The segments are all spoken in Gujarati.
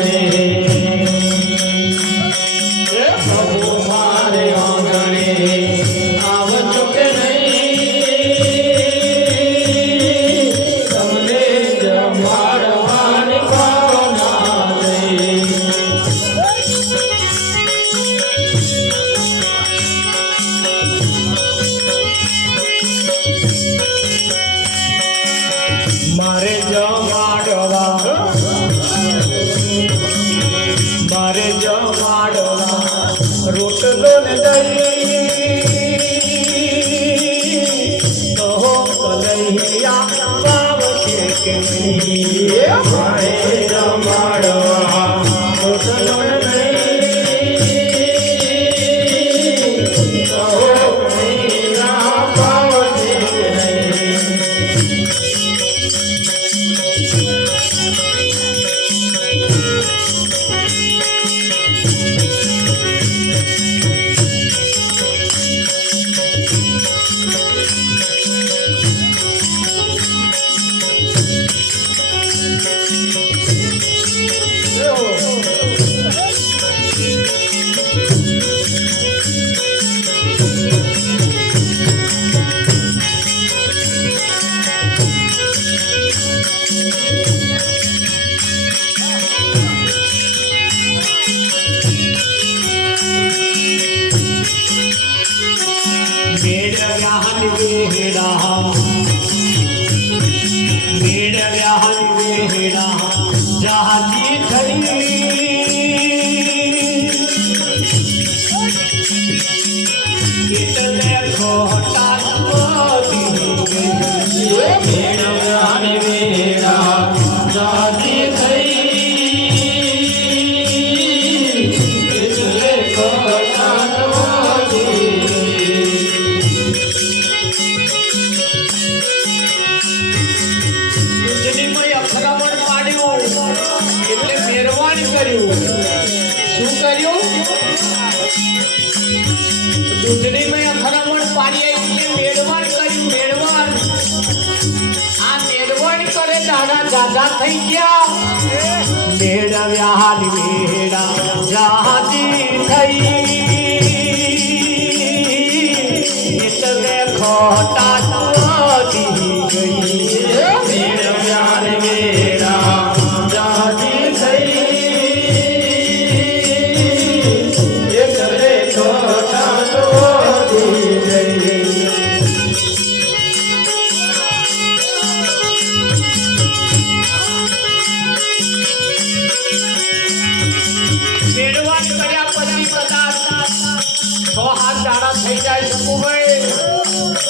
Hare છે આ મહેરબાન કરે દાદા દાદા થઈ ગયા. મેળવ્યા હાલ મેળા જાતી થઈ. એટલે ખોટા થઈ જાય શકુભાઈ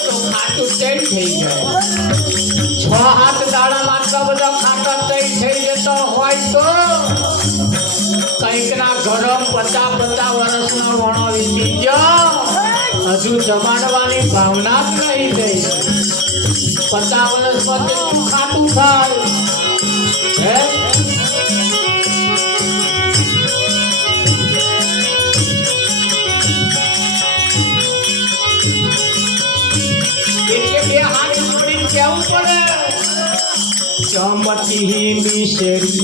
તો ખાટું તેલ થઈ જાય. છ હાથ દાડા આટલા બધા ખાટા તઈ થઈ જતો હોય તો કંઈકના ગરમ પચા પચા વર્ષનો વણો વીતી ગયો. હજુ જમાડવાની ભાવના જ નહીં થઈ. પચા વર્ષ પછી ખાટું થાય. હે? પડે ચમતી મિશરી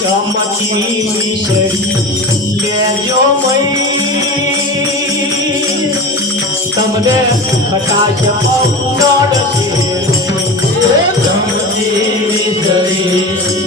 ચમતી મિશરી લેજો મઈ તમને ખટાશ મિશરી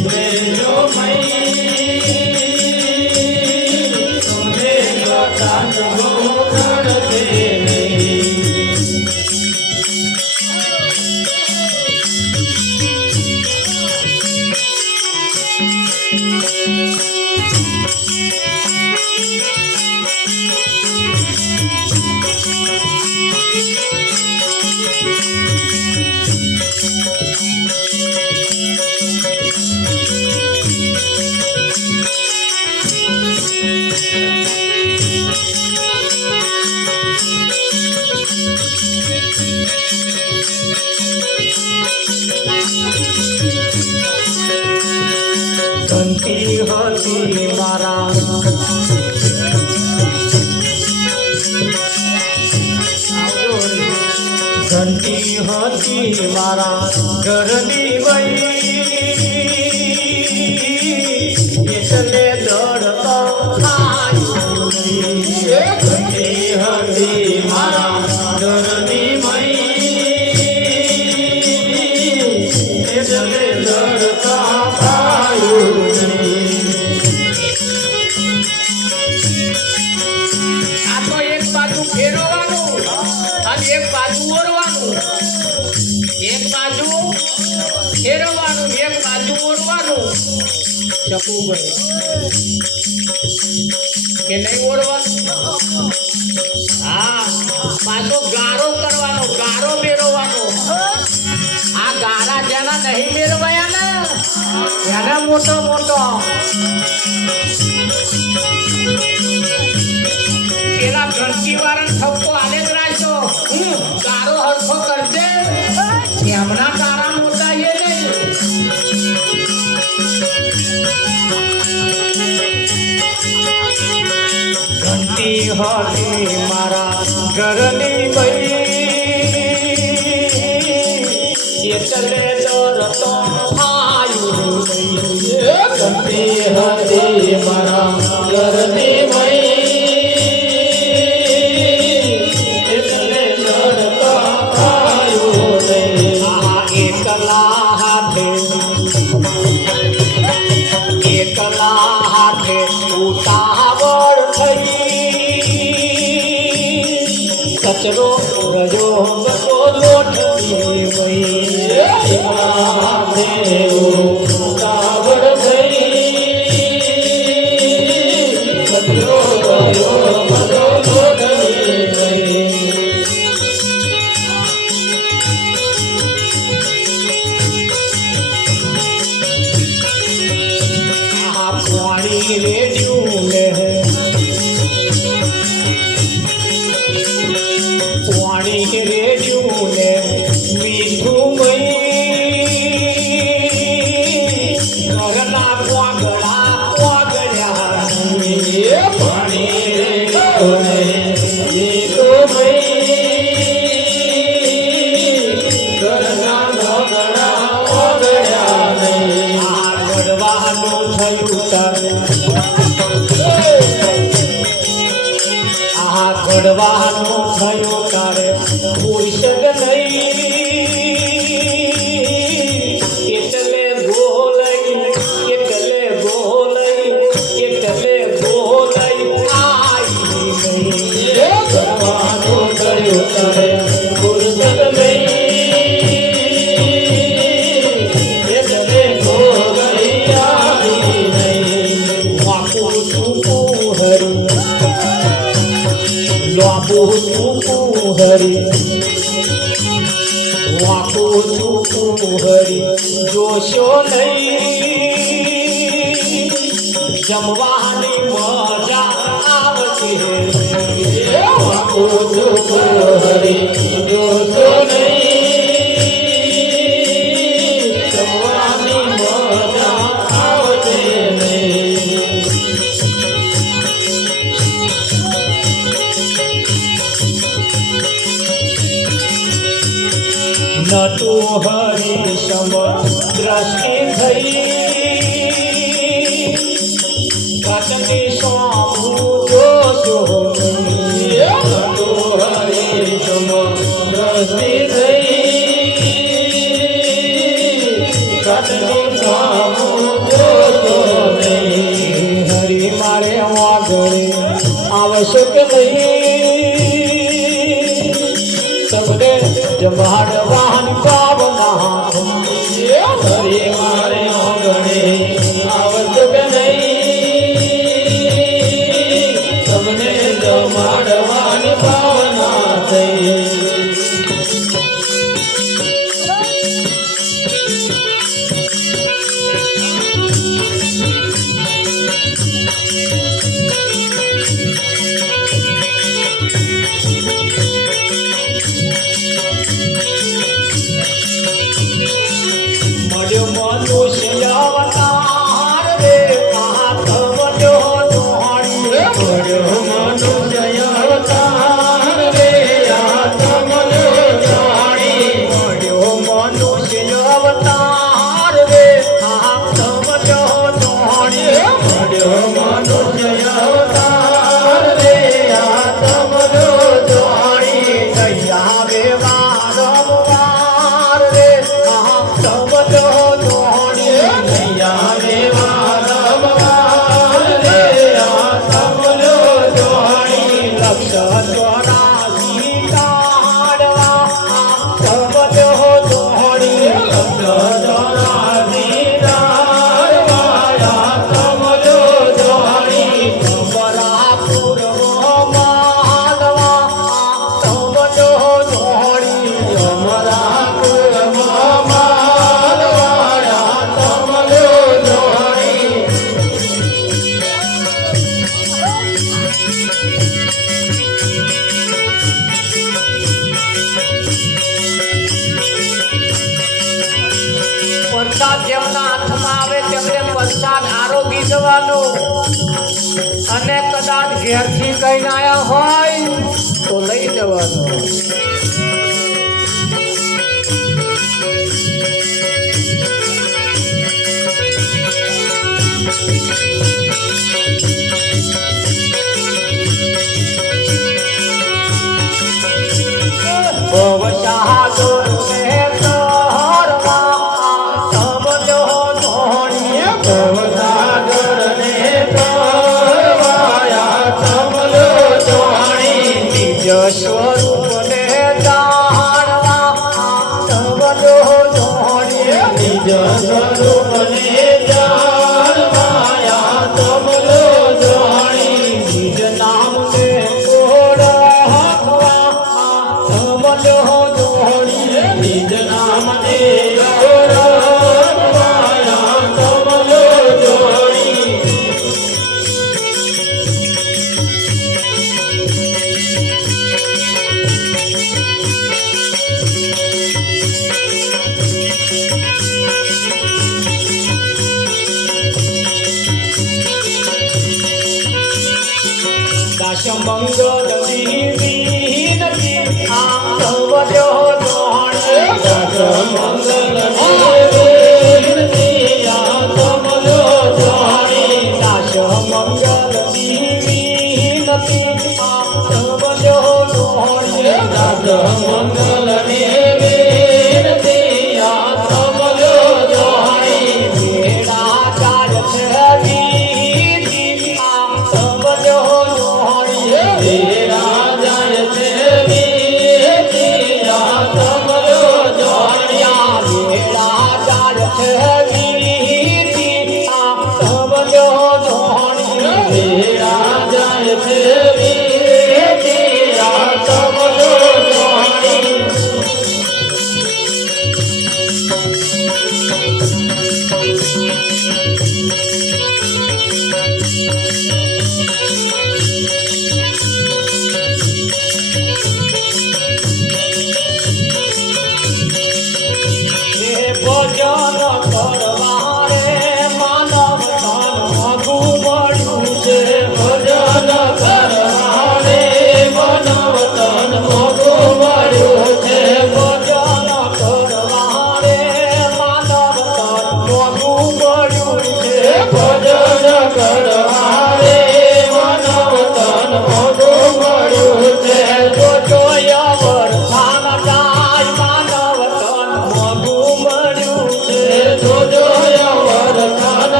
બનતી હતી મારા ઘંટી હતી મારા ઘરની એક બાજુ ફેરવવાનું, એક બાજુ ઓળવાનું ચકું ગયું. કે નહીં ઓળવાનું હા, પાછો ગારો કરવાનો, ગારો મેળવવાનો. આ ગારા જેના નહીં મેળવાયા ને, એના મોટો મોટો. એના ઘરકી વાળા ઠપકો આલે નામના તારા મોટા એ ઘંટી હોય જમવાની મજા આવતી હે Come on. બહુશાદુર ને বলো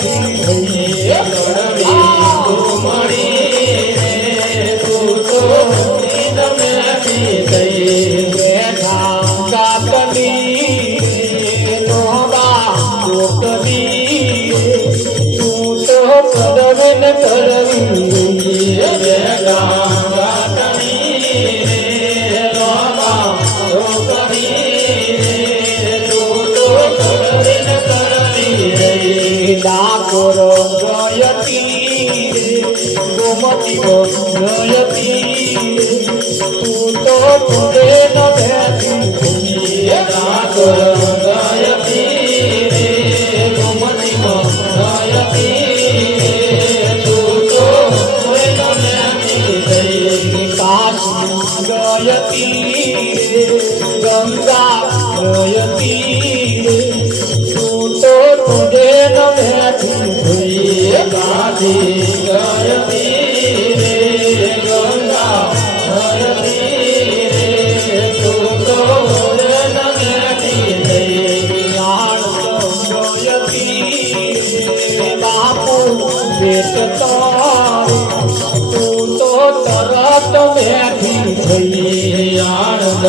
Yeah. গোর জয়তী গোমতী জয়তী তু তো পুরে নভেতি গোর জয়তী গোমতী জয়তী તો તરત બેઠી થઈ આનંદ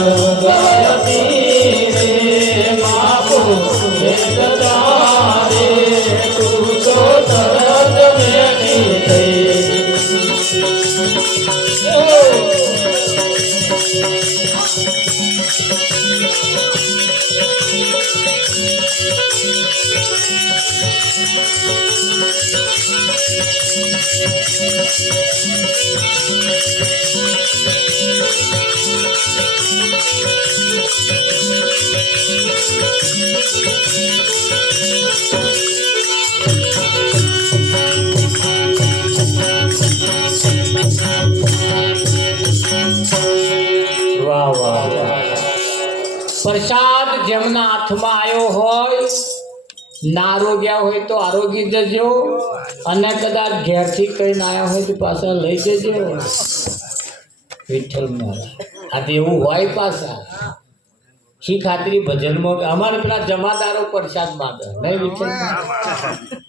હાથમાં આવ્યો હોય, ના આરોગ્યા હોય તો આરોગી જજો. અને કદાચ ઘેરથી કહીને આવ્યા હોય તો પાછા લઈ જજો. વિઠ્ઠલ મહારાજ. આ એવું હોય પાછા. શી ખાતરી ભજનમાં? અમારે પેલા જમાદારો પ્રસાદ માંગે. નહીં વિઠ્ઠલ?